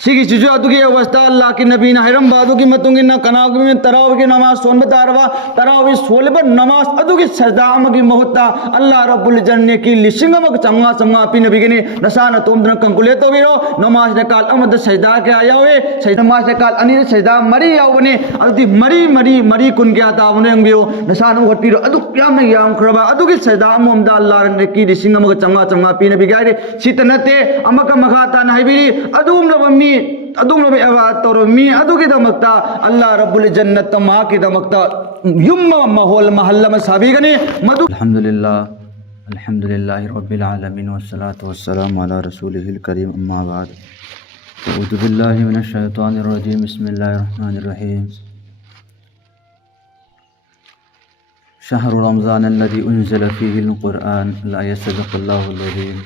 सिगी अवस्था अल्लाह की नबी कनागी तरावी नमाज सोन तारवा तरावी सोलब नमाज सजदा महत्ता अल्लाह रब्बुल इज्जत ने की लिसिंग चमगा चमगा पीनबीगनी नसा नतोमदन कंकुलेट तौरो नमाज काल सजदा क्या यावे नमाज काल अनी सजदा मरी यावने मरी मरी मरी कुन क्या ताबने अंबियो नसा नोटपीरो यामख्रबा सजदा अल्लाह ने की लिसिंग चमगा चमगा पीनबीगारे सित नते मखा ताना हाइबिरी अदुम अल्लाह रब्बुल जन्नत माकिदमक्ता युम महल महल साबीगने मधु अल्हम्दुलिल्लाह रब्बिल आलमीन वस्सलातु वस्सलामु अला रसूलिहिल करीम अम्मा बाद अऊज़ु बिल्लाहि मिनश शैतानिर रजीम बिस्मिल्लाहिर रहमानिर रहीम शहरु रमज़ान अल्लज़ी उन्ज़िला फ़ीहिल क़ुरआन ला यसबिक़ुल्लाहु अल-अज़ीम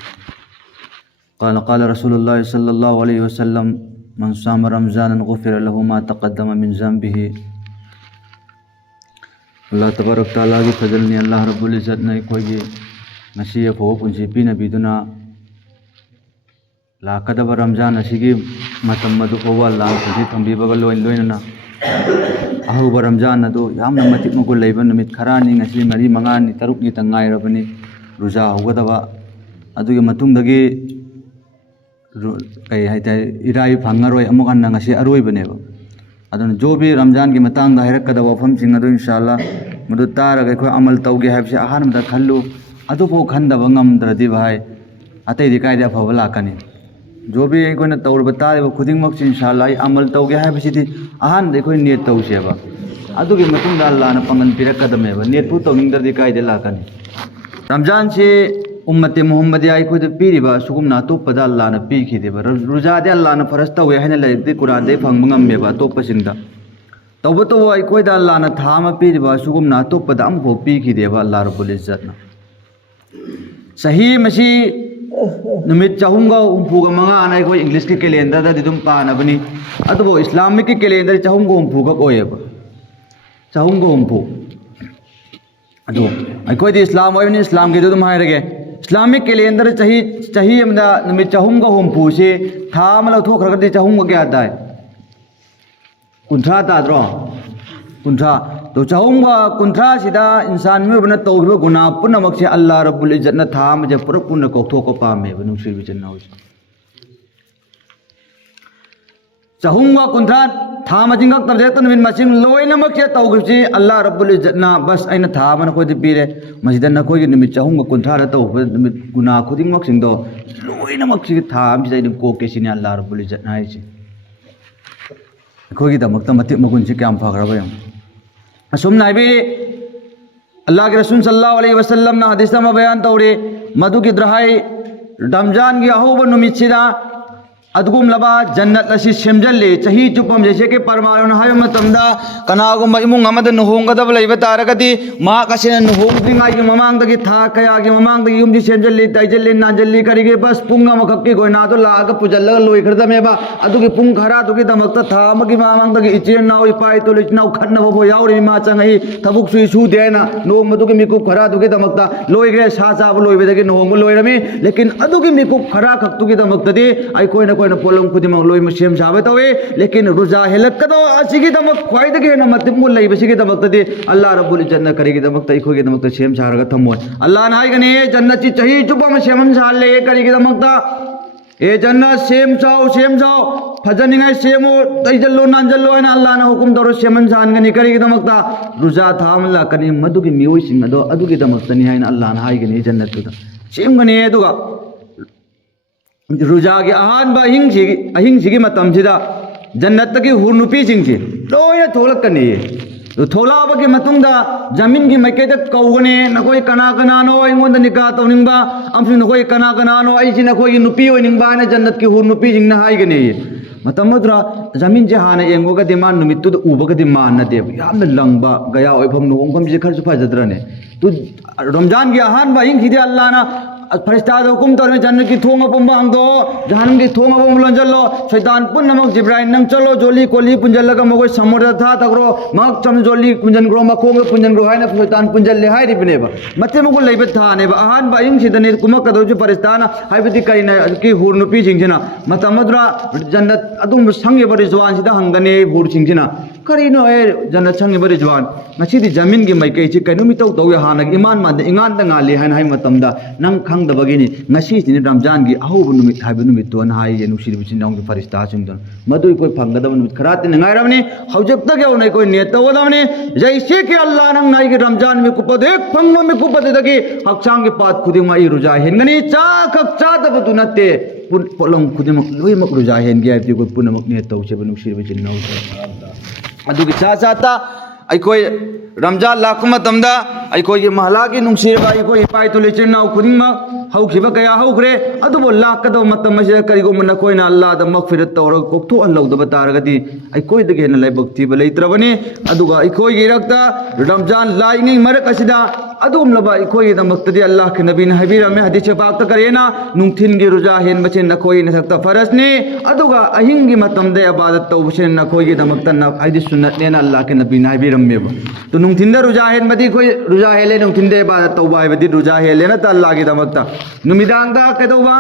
क़ाल रसूलुल्लाह सल्लल्लाहु अलैहि वसल्लम मन साम रमज़ान गुफ़िर लहु मा तक़द्दम मिन ज़ंबिही। अल्लाह तबारक तआला की फजल ने अल्लाह रब्बुल इज़्ज़त ने कोई ngasi afo punsi pina biduna lakadaba ramzan asigi matam madu awal la punsi thambi baga loin loinana ahuba ramzan adu yamna matik mugul leiba numit kharani ngasi mari mangani taruk ni tangai rabani ruja hogadaba adugi matungdagi kai haita irai phangaroi amukan ngasi aroi baneba adun jo bi ramzan ki matang da hirakada wafam sing adu inshallah madu taraga khoi amal tawge habse ahan mada khallu अदुबो खंदब ngमद्रदि भाई अतैदि कायदे अफब लाकनी जो भी कोइना तौरब तारेब खुदिंगमक इंशाअल्लाह अमल तौगे हाबसिदि अहान दे कोइ net तौसेबा अदुगी मतुंग दा अल्लाह न पंगन पिरकदमेबा net पु तौनिंगदरदि कायदे लाकनी रमजान से उम्मते मोहम्मद आई कोइ पीरिबा सुगुमना तोपदा अल्लाह न पीखिदेबा रोजा दे अल्लाह न फरज तौगे हैना लाइदि कुरान दे फंगमंगमेबा तोपसिंगदा तौबो तो आई कोइ दा अल्लाह न थामा पीरिबा सुगुमना तोपदा अमबो पीखिदेबा अल्लाह रब्बुल इज्जत न सही मसी नुमित चाहूंगा उम्फूगा मंगा आना कोई इंग्लिश के कैलेंडर दा दिदुम पानबनी अदुबो इस्लामिक के कैलेंडर चाहूंगा उम्फूगा कोयबा चाहूंगा उम्फू अदो अकोई इस्लाम ओइबनी इस्लाम के दुम हायरगे इस्लामिक कैलेंडर चाही अमदा नुमित चाहूंगा उम्फू से था मल थोखरगदि चाहूंगा क्या दाय कुंठा ताद्रो कुंठा तो चाहूंगा कुंठा सिदा इंसान में बना तौबा गुनाह पुनमक से अल्लाह रब्बुल इज्जत न था मुझे पूरा पुण्य कोथो को पामे बनुश्री विचन हो चाहूंगा कुंठा था मजिंगक तब जेतन बिन मसिंग लोय नमक से तौगसी अल्लाह रब्बुल इज्जत न बस अइन था मन कोइ पीरे मजिद न कोइ निमित चाहूंगा कुंठा र तौ निमित गुनाह खुदिंगमक सिंग दो लोय नमक से था हम से को के सिने अल्लाह रब्बुल इज्जत न आइसे कोइ दमक तमति मगुन से क्या फखरबा यम असुमना भी अल्लाह के रसूल सल्लल्लाहु अलैहि वसल्लम ना हदीस में बयान तौरे मधु की द्रहाई रमजान की अहोब नुमितसिदा अदगुम लबा जन्नत असी सेमजल्ले चाही चुपम जैसे के परमाणु हाय मतमदा कनागुम इमुंग अमद नुहोंगदब लैब तारगति मा कसिन नुहोंगदिंगाई की ममांगदगी था कया की ममांगदगी युमदि सेमजल्ले तैजल्ले नाजल्ले करिगे बस पुंग अमखक्की गोयना तो लाग पुजल्लग लोइखरदमेबा अदुगी पुंग खरा दुगी दमक्ता था अमगी ममांगदगी इचे नाव इपाई तो लिचनाव खन्नब बो यावरि मा चंगई थबुक सुई सु देना नो मदुगी मिकु खरा दुगी दमक्ता लोइग्रे सा चाब लोइबेदगी नुहोंग लोइरमी लेकिन अदुगी मिकु खरा खक्तुगी दमक्तदी आई कोइना कोइना पोलम खुदिम लोइ सेम साबे तवे लेकिन रुजा हेलकदो असिगी दमक ख्वाइदगी हेना मतिमु लैबसिगी दमक्तदी अल्लाह रब्बुल इज्जत न करिगी दमक्ता इखोगी दमक्ता सेम सारगा थमोय अल्लाह नायगने जन्नत चही चुपम सेमन साले करिगी दमक्ता ए जन्नत सेम चाओ फजनिंगाय सेमो तैजल्लो नांजल्लो है अल्लाह ना हुकुम दरो सेमन सानगनि करिगी दमक्ता रुजा थामला कनि मदुगी मियोय सिंगदो अदुगी दमक्तनि हायना अल्लाह ना हायगनि जन्नत तुदा सेमगनि दुगा रुजा की अहान अहिंसी मतमसिदा जन्नत की हुनुपी सिंगसे लोय थोलकनी तो थोलाब की मतुंगदा जमीन की मैकेद कौगने नकोई कना कनानो अइंगोंद निका तौनिंगबा अमसि नकोई कना कनानो अइसि नकोई नुपी ओइनिंगबा ने जन्नत की हुनुपी सिंगना हाइगने मतमद्रा जमीन से हाना येंगोगा दिमान नुमित्तुद उबगा दिमान नते यामना लंगबा गया ओइफम नुंगफम से खरसु फजद्रने तो रमजान की अहान अहिंसी अल्लाह ना फरिश्ता हुकुम तौर जन्नत की थोंग अपुम बांगदो जहन्नम की थोंग अपुम लंजलो शैतान पुनमक जिब्राइल नंग चलो जोली कोली पुंजलगा मगोय समुद्र था तगरो मक चम जोली पुंजन ग्रो मकोंग पुंजन ग्रो हाइना शैतान पुंजल ले हाइ रिबनेबा मते मगो लेबे था नेबा अहान बा इंग सिदने कुमक कदो जो फरिश्ताना हाइबति करिना की हुर नुपी सिंगसिना मतमद्रा जन्नत अदुम संगे बरि जवान सिदा हंगने हुर सिंगसिना करिनो ए जन्नत संगे बरि जवान ngasi jamin gi mai kai chi kainu mi tau tau ya hanak iman man de ingan da ngali han hai matam da nang khang da bagini ngasi ni ramjan gi ahu bu numit hai bu numit to na hai ye nu sir bi nong gi farista chung don madui koi phang da numit kharat ni ngai ramni haujak ta ge nai koi ne to da ni jaise ke allah nang nai gi ramjan mi ku pade phang mi ku pade da gi hakchang gi pat khuding ma i ruja hen ngani cha khak cha da bu na te pun polong khuding mak loi mak ruja hen gi ai ti ko punamak ne to che bu nu sir bi nong adu gi cha cha ta अखोई रमजान लाखमतमदा अखोई महलागी नुंगसिबा अखोई इपाई तो लेचिना खुदिंगमा हौखिबा कया हौखरे अदुबो लाकदो मतम मसे करिगो मन कोइना अल्लाह the मगफिरत तौर कोक्थो अल्लाह तारगदी अखोई दगे न लाइबक्ति बलैत्रबनी अदुगा अखोई गिरक्ता रमजान लाइंग मरक असिदा अदुम लबा अखोई दमक्तदी अल्लाह के नबी ने हबीरमे हदीस पाक त करेना नुंगथिन गी रुजा हेन बचे न कोई न सकता फरजनी अदुगा अहिंगी मतम दे इबादत तौबसे न कोई गी दमक्ता न हदीस सुन्नत ने अल्लाह के नबी ने हबीरमे तो नुंगथिन रुजा हेन बदी कोई रुजा हेले नुंगथिन दे इबादत तौबा बदी रुजा हेले न त अल्लाह के दमक्ता नुमिदांग दा केदोबा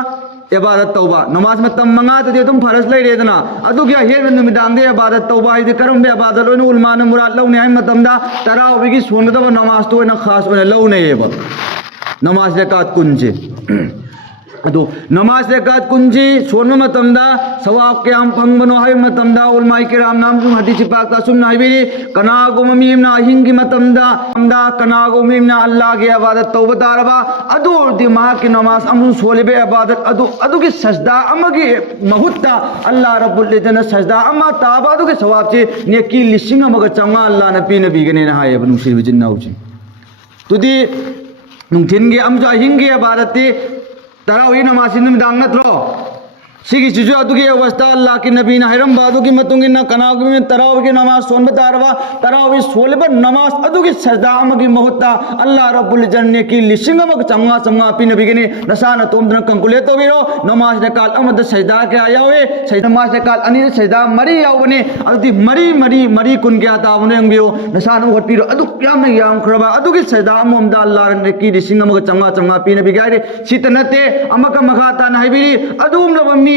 इबादत तौबा नमाज मतम मंगा तदे तुम फरज ले रेदना अदु क्या हेन नुमिदांग दे इबादत तौबा है करम बे इबादत लोन उलमा ने मुराद लौने है मतम दा तरावी की सोनदब नमाज तो न खास ओने लौने येबा नमाज रकात कुंजे अदो नमाज रकात कुंजी सोन मतमदा सवाब के हम फंगबनो है मतमदा उलमाई किराम नाम जो हदीस पाक ता सुन नाइबी कनागो ममीमना हिंगी मतमदा हमदा कनागो ममीमना अल्लाह की इबादत तौबा तारबा अदो दिमाग की नमाज अमु सोलेबे इबादत अदो की सजदा अमगी महुत्ता अल्लाह रब्बुल इज्जत सजदा अमा ताबा अदो के सवाब चे नेकी लिसिंग अमग चंगा अल्लाह नबी नबी गने ना है बनु सिर बिजिन नाउची तुदी नुंथिन गे अमजो हिंगी इबादत तरावी नमाज नुमिदांग नत्रो सिगी चीजो अदुगी अवस्था अल्लाह के नबी ने हैरम बादु की मतुंगी न कनागु में तरावी की नमाज सोन बतारवा तरावी सोलबा नमाज अदुगी सजदा अमगी महत्ता अल्लाह रब्बुल जन्ने की लिसिंग अमग चंगा चंगा पी नबी गने नसाना तोमदन कंकुले तो बिरो नमाज ने काल अमद सजदा के आयावे सजदा नमाज ने काल अनी सजदा मरी यावने अदि मरी मरी मरी कुन क्या तावने अंबियो नसाना होट पिरो अदु क्या में याम खरबा अदुगी सजदा अमदा अल्लाह ने की लिसिंग अमग चंगा चंगा पी नबी गारे सितनते अमक मगाता नाइबिरी अदुम लबमी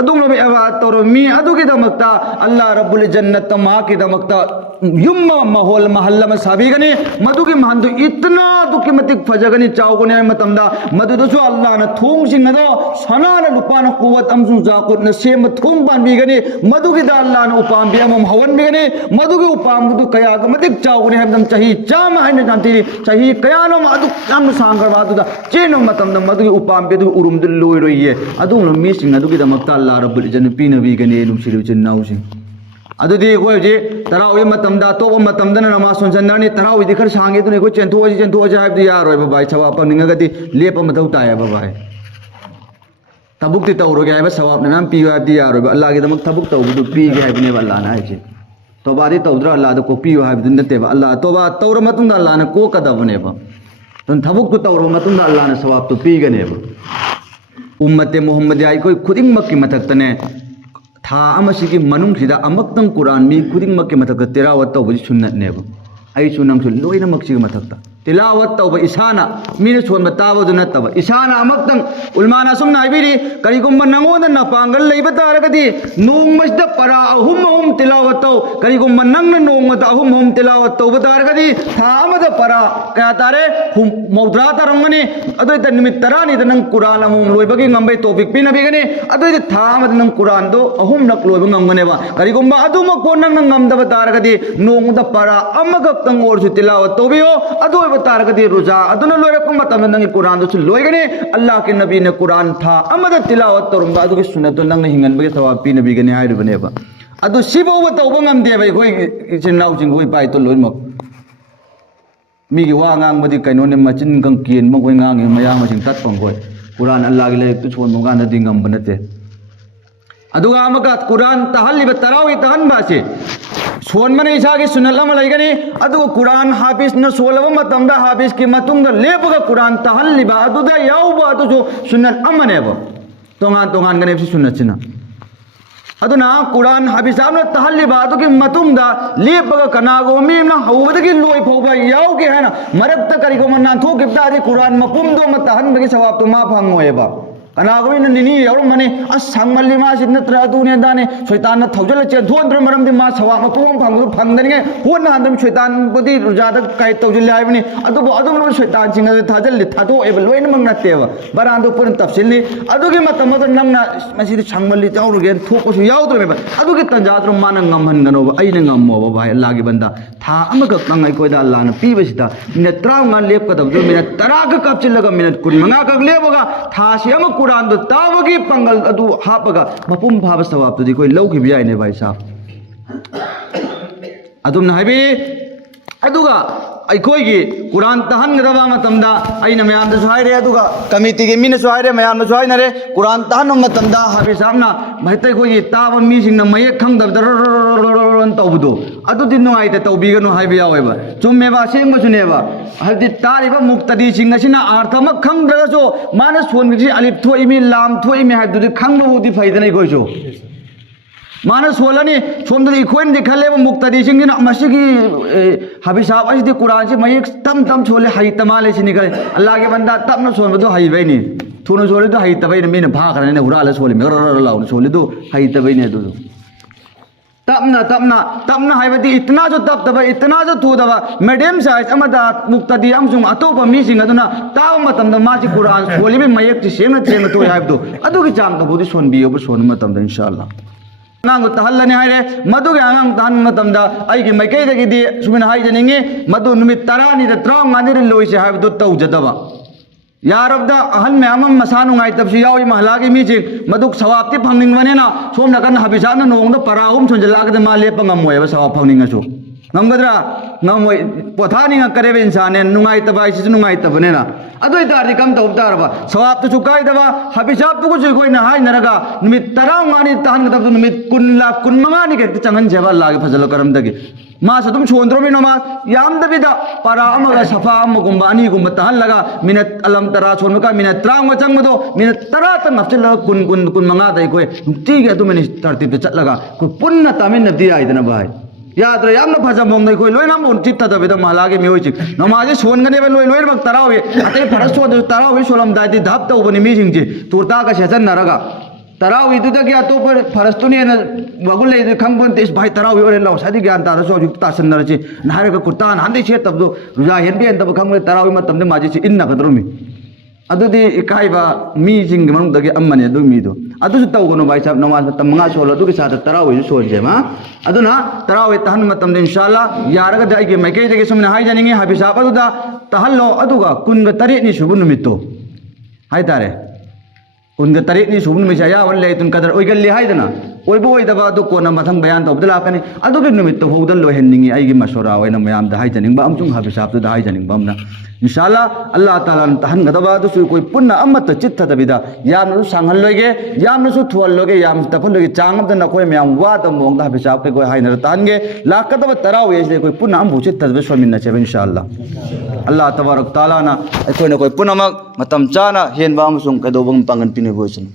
अदुम लो इबादत तौर मी अदुगी दमक्ता अल्लाह रब्बुल जन्नत मा की दमक्ता युम माहौल महल्ला में साबीगनी मधुकी महंदु इतना दुखी मतिक फजगनी चावगने मतमदा मधुदसु अल्लाह न थोंग सिंगदो सनान लुपान कुवत अमसु जाकुत न सेम थोंग बानबीगनी मधुकी दा अल्लाह न उपाम बियम हवन बिगनी मधुकी उपाम दु कया मतिक चावगने हम चाही चाम हैन जानती चाही कयानो मधु काम सांगर बादुदा चेनो मतमदा मधुकी उपाम बेदु उरुम दु लोय रोइए अदुम मी सिंग अदुकी दमक्ता अल्लाह रब्बुल जन्न पी नबी गने नुसिर बिचिन नाउसिं अदुदी कोई जे तरावी मतमदा तो मतमदन नमाज सोनसनरनी तरावी दिखर सांगे तुने कोई चेंथो हाइबदि यारोय बाबाई सवाब पंगनिगदी लेप मथौ ताय बाबाई तबुक तौरोगे हाइबा सवाब नाम पियो हाइबदि यारोय अल्लाह के दमक तबुक तौबदु पीगे हाइबने अल्लाह ना हाइजे तोबादी तौद्रा अल्लाह द को पियो हाइबदु नतेबा अल्लाह तोबा तौर मतुंग अल्लाह ना को कदबनेबा तन तबुक को तौर मतुंग अल्लाह ना सवाब तो पीगनेबा उम्मते मोहम्मद आई कोई खुदिंग मक्की मथक्तने था अमसिगी मनुंगसिदा अमक्तंग कुरान मी खुदिंग मक्की मथक्ता तिलावत तौबदि सुन्नतनेबा आई सुनंगसु लोइना मक्सिग मथक्ता तिलावत तौबा इसाना मीने सोन बताबदु नतबा इसाना अमक्तंग उलमाना सुमना हाइबिरी करिगुम नंगोन न पांगल लेबा तारगदि नोंगमसद परा अहुम तिलावत तौ करिगुम नंग नोंगद अहुम तिलावत तौबा तारगदि था अमद परा क्या तारे हुम मौद्रा तरंगने अदोय निमित तरानी नंग Quran अमुम लोइबगी ngambay topic pinabigani adoy था अमद नंग कुरान दो अहुम नक लोइबा ngamganeba करिगुम अदुम को नंग ngamdaba तारगदि नोंगद परा अमगक्तंग ओरसु तिलावत तौबियो अदोय तारगदी रुजा अदुना लोयरक मतम नंग कुरान दो लोयगने अल्लाह के नबी ने कुरान था अमद तिलावत तरुंगा अदुगे सुन्नत नंग हिंगन बगे सवाब पी नबी गने हाइरबनेबा अदु सिबो तौबा ngamदे बे कोई इचिनाउ जिंग कोई पाइ तो लोइमक मी गी वा ngang बदि कैनो ने मचिन गंग किन म कोई ngang मयाम मचिन तत पंग कोई कुरान अल्लाह के लेक तो छोन मंगा न दिंगम बनते अदुगा अमका कुरान तहल्लिब तरावी तहन बासे सोन मन इसा की सुनल अमा लेगनी अदु कुरान हाफिज न सोलब मतमदा हाफिज की मतुंग लेपगा कुरान तहल्लिबा अदुदा याउबा अदु जो सुनल अमनेबो तोंगान तोंगान गने सुनचिना अदुना कुरान हाफिज साहब न तहल्लिबा अदु की मतुंगदा लेपगा कनागो मीना हौबदगी लोय फौबा याउगे हैना मरक्ता करिगो मन नाथोगिबदा दि कुरान मपुम दो मतहनबगी सवाब तो मा फंगोएबा कनागोइन निनी यौरमने अस सांगमल्ली मासि नत्र अदुने दाने शैतान थौजल चे धोंद्र मरमदि मा सवा मपुम फंगु फंगदनिगे होन हांदम शैतान बदि रुजादा काय तौजिल हाइबनि अदुबो अदुम शैतान सिंग थाजल थादो एबल लोइन मंगनातेबा बरांदो पुरन तफसिलनि अदुगे मतम मद नंगना मसिदि सांगमल्ली जाउरुगे थोकोसु याउद्रमेबा अदुगे तंजाद्र मान ngамहनगनोबा अइने ngамमोबा भाई लागे बंदा था अमग कंगै कोइदा लान पीबसिदा मिनट 35 लेपकदबदो मिनट 10 का कपचिलगा मिनट 15 का लेबगा थासि अम कुरान दो तावगी पंगल अदु हापगा मपुम भाव सवाब तो कोई लौखि बियाइने भाई साहब अदुम हाइबे अदुगा अखोगी कुरान तहनगदबा मतमदा अइना मयाम दसु हाइरे अदुगा कमिटी के मिनसु हाइरे मयाम दसु हाइनरे कुरान तहन मतमदा हाफिज साहबना भाइतै कोई ताब मीसिंग न मयक खंगदबद तौबदो अदुदि नुआइते तौबिगनु हाइबे यावेबा चुम्मेबा सेंगबसुनेबा हदि तारिबा मुक्तदी सिंगसिना अर्थम खंगद्रगसो मानस सोनगि अलिफ थोइमि लाम थोइमि हाइबदुदि खंगबुदि फैदनै कोइसो मानस सोलनी सोमदि खोइन दि खलेबा मुक्तदी सिंगिना मसिगी हाफिज साहब असिदि कुरान से मयक तम तम सोले हाइ तमाले सिनि गले अल्लाह के बंदा तमन सोनबदो हाइबैनि थुनो सोलेदो हाइ तबैनि मिन भाखरने हुराले सोले मेर लाउ सोलेदो हाइ तबैनि दो तपना तपना तपना हाइबदी इतना जो तप तब इतना जो थू दबा मीडियम साइज अमदा मुक्तदी अमसुम अतोप मीसिंग अदुना ताव मतम मासी कुरान सोलिबि मयक सेंग सेंग तो हाइबदो अदुगी चांग तबुदी सोनबियो सोन मतम इंशाअल्लाह नांग तहल्लने हाइरे मदुगे आंग तहन मतमदा आइगे मैकैदगिदी सुमिन हाइजनिंगे मदु नुमित 10 नि 35 नि लोइसे हाइबदो तौजदबा यारबदा अहल मैम मसा नुंगाइतबसु यावि महलागी मीजे मदुक सवाबति फंगनिंगबनेना सोम नकन हबिसाना नोंगदा पराहुम sonjalaगदे मा लेप ngमोयबा सवाब फंगनिंगसु ngमगदरा ngमोय पोथानिंग करेबे इंसान नुंगाइतबा आइसु नुंगाइतबनेना अदोय तारदि कम तौबतारबा सवाब तो चुकाइदबा हबिसाब पुगु जुइगोइना हाइनरगा नुमित 10 नि तहनगदब नुमित 10 लाख 15 नि के चंगन जेबा लागे फजल करमदगे मास तुम छोंद्रोमी नमाज यामदबिदा परा अमगा सफा अमगुंबा अनीगुंबा तहल्लगा मिनट अलम तरा छोनमका मिनट 30 चंगमदो मिनट 10 तक नफचल कुन मंगा दई कोई नुक्तिगे अदु मिनि तरतीब ते चलगा को पुन्ना तामिन दी आइदना भाई याद रे यामना फजा मोंग दई कोई लोइना मोन चित्ता दबिदा मालागे मेओइचि नमाज सोनगने बे लोइ लोइ बक तरावे अते फरस सो तरावे सोलम दादी धाप तौबनि मीसिंगजे तुरता का सेसन नरगा तराव इदुदगी अतोपर फरस्तुनी वगुल ले खंगबन तेस भाई तराव ओरे लाव सादी ज्ञान तारसो जुक तासन नरची नारग कुर्तान हांदे छे तबदो रुजा हेनबे तब खंगले तराव मतमने माजी छि इन्ना कदरोमी अदुदी इकाइबा मी जिंग मनदगी अम्मने दु मीदो अदुसु तौगनो भाई साहब नमाज मतम मंगा सोलो दुगी साथ तराव यु सोजे मा अदुना तराव तहन मतम इंशाल्लाह यारग दाइगे मैके दगे सुमने हाइ जानिंगे हाफिज साहब अदुदा तहल्लो अदुगा कुनग तरे नि सुबु नुमितो हाइ तारे उनके तरीक नि सुबुन में या वन ले तुम कदर ओइगल्ली हाइदना ओइबो ओइदबा दु कोना मथंग बयान तौबद लाकनी अदुगे निमित्त होदल लोहेनिंगी आइगी मशवरा ओइना मयाम दा हाइजनिंग बा अमजुंग हाफिज साहब दा हाइजनिंग बमना इंशाल्लाह अल्लाह ताला तहन गदबा दुसु कोई पुन्ना अमत चित्त तबिदा याम सांगल लोगे याम सु थुअल लोगे याम तफल लोगे चांग द नकोय मयाम वा द मोंग दा हाफिज साहब के कोई हाइनर तानगे लाकदब तराव ये कोई पुन्ना अम बुचित तजबे स्वामिन नचे इंशाल्लाह अल्लाह तबारक ताला ना कोई न कोई पुनमक मतम चाना हेन बाम सुंग कदोबम पंगन पिने बोसन